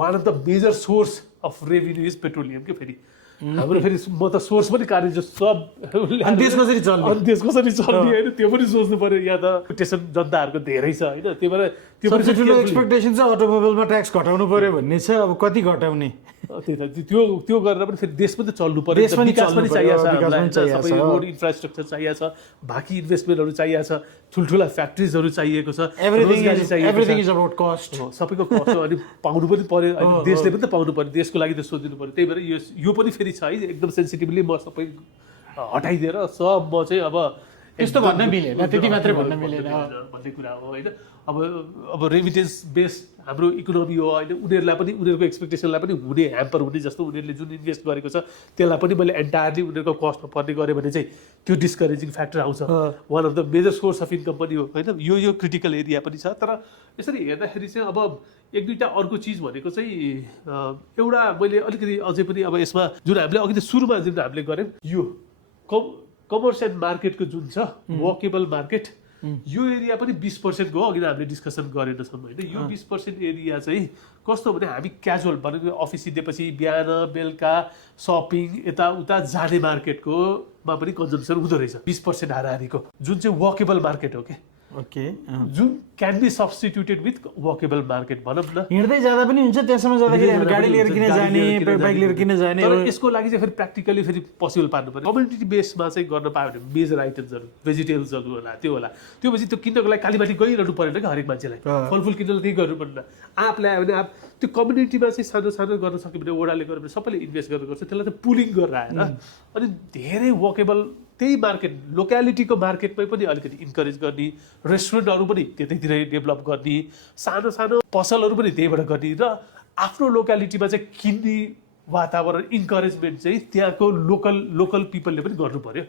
One of the major source of revenue is petroleum के फेरि हाम्रो फेरि म त सोर्स पनि कार्य जो सब अनि देश कसरी चल्ने? अनि देश कसरी चल्ने होइन त्यो पनि सोच्नु पर्यो। यहाँ त एक्सपेक्टेसन जनताहरूको धेरै छ होइन, त्यही भएर त्यो पनि सबसे ठुलो एक्सपेक्टेसन चाहिँ अटोमोबाइलमा ट्याक्स घटाउनु पर्यो भन्ने छ। अब कति घटाउने त्यही त त्यो गरेर पनि फेरि देश पनि त चल्नु पर्यो, देश पनि विकास पनि चल्नु पर्यो, चाहिएको छ, विकास पनि हामीलाई चाहिएको सबै छ। रोड इन्फ्रास्ट्रक्चर चाहिएको छ, बाँकी इन्भेस्टमेन्टहरू चाहिएको छ, ठुल्ठुला फ्याक्ट्रिजहरू चाहिएको छ, रोजगारी चाहिएको एभ्रिथिङ छ, इज अबाउट कस्ट। सबैको कस्ट हो। अनि पाउनु पनि पर्यो, अनि देशले पनि त पाउनु पर्यो, देशको लागि त सोचिदिनु पर्यो। त्यही भएर यो पनि फेरि छ है, एकदम सेन्सिटिभली म सबै हटाइदिएर सब म चाहिँ अब त्यस्तो भन्न मिलेन, त्यति मात्रै भन्न मिलेन भन्ने कुरा हो होइन। अब रेमिटेन्स बेस्ड हाम्रो इकोनोमी हो होइन, उनीहरूलाई पनि उनीहरूको एक्सपेक्टेसनलाई पनि हुने ह्याम्पर हुने जस्तो उनीहरूले जुन इन्भेस्ट गरेको छ त्यसलाई पनि मैले एन्टायरली उनीहरूको कस्टमा पर्ने गरेँ भने चाहिँ त्यो डिस्करेजिङ फ्याक्टर आउँछ। One of the major source of income पनि हो होइन, यो क्रिटिकल एरिया पनि छ। तर यसरी हेर्दाखेरि चाहिँ अब एक दुईवटा अर्को चिज भनेको चाहिँ एउटा मैले अलिकति अझै पनि अब यसमा जुन हामीले अघि त सुरुमा जुन हामीले गऱ्यौँ यो कमर्स एन्ड मार्केटको जुन छ वकेबल मार्केट, यो एरिया पनि 20% हो। अघि हामीले डिस्कसन गरेनछौँ होइन। यो 20% एरिया चाहिँ कस्तो भने हामी क्याजुअल भनेको अफिस हिँडेपछि बिहान बेलुका सपिङ यताउता जाने मार्केटकोमा पनि कन्जम्सन हुँदो रहेछ 20% हाराहारीको, जुन चाहिँ वकेबल मार्केट हो कि ओके, जुन can be substituted with walkable market भनौँ न। हिँड्दै जाँदा पनि हुन्छ, त्यहाँसम्म जाँदाखेरि हामी गाडी लिएर किन जाने, बाइक लिएर किन जाने। तर यसको लागि चाहिँ फेरि प्र्याक्टिकली फेरि पोसिबल पार्नु पर्यो। कम्युनिटी बेसमा चाहिँ गर्न पायो भने मेजर आइटम्सहरू भेजिटेबल्सहरू होला, त्यो होला, त्यो पछि त्यो किन्नको लागि कालीमाटी गइरहनु परेन कि हरेक मान्छेलाई, फलफुल किन्नलाई त्यही गर्नु पर्दैन। आँप ल्यायो भने आँप त्यो कम्युनिटीमा चाहिँ सानो सानो गर्न सक्यो भने ओडाले गर्यो भने सबैले इन्भेस्ट गर्नुपर्छ, त्यसलाई चाहिँ पुलिङ गरेर आएर अनि धेरै वकेबल त्यही मार्केट लोक्यालिटीको मार्केटमै पनि अलिकति इन्करेज गर्ने, रेस्टुरेन्टहरू पनि त्यतैतिरै डेभलप गर्ने, सानो सानो पसलहरू पनि त्यहीबाट गर्ने र आफ्नो लोक्यालिटीमा चाहिँ किन्ने वातावरण इन्करेजमेन्ट चाहिँ त्यहाँको लोकल पिपलले पनि गर्नु पर्यो।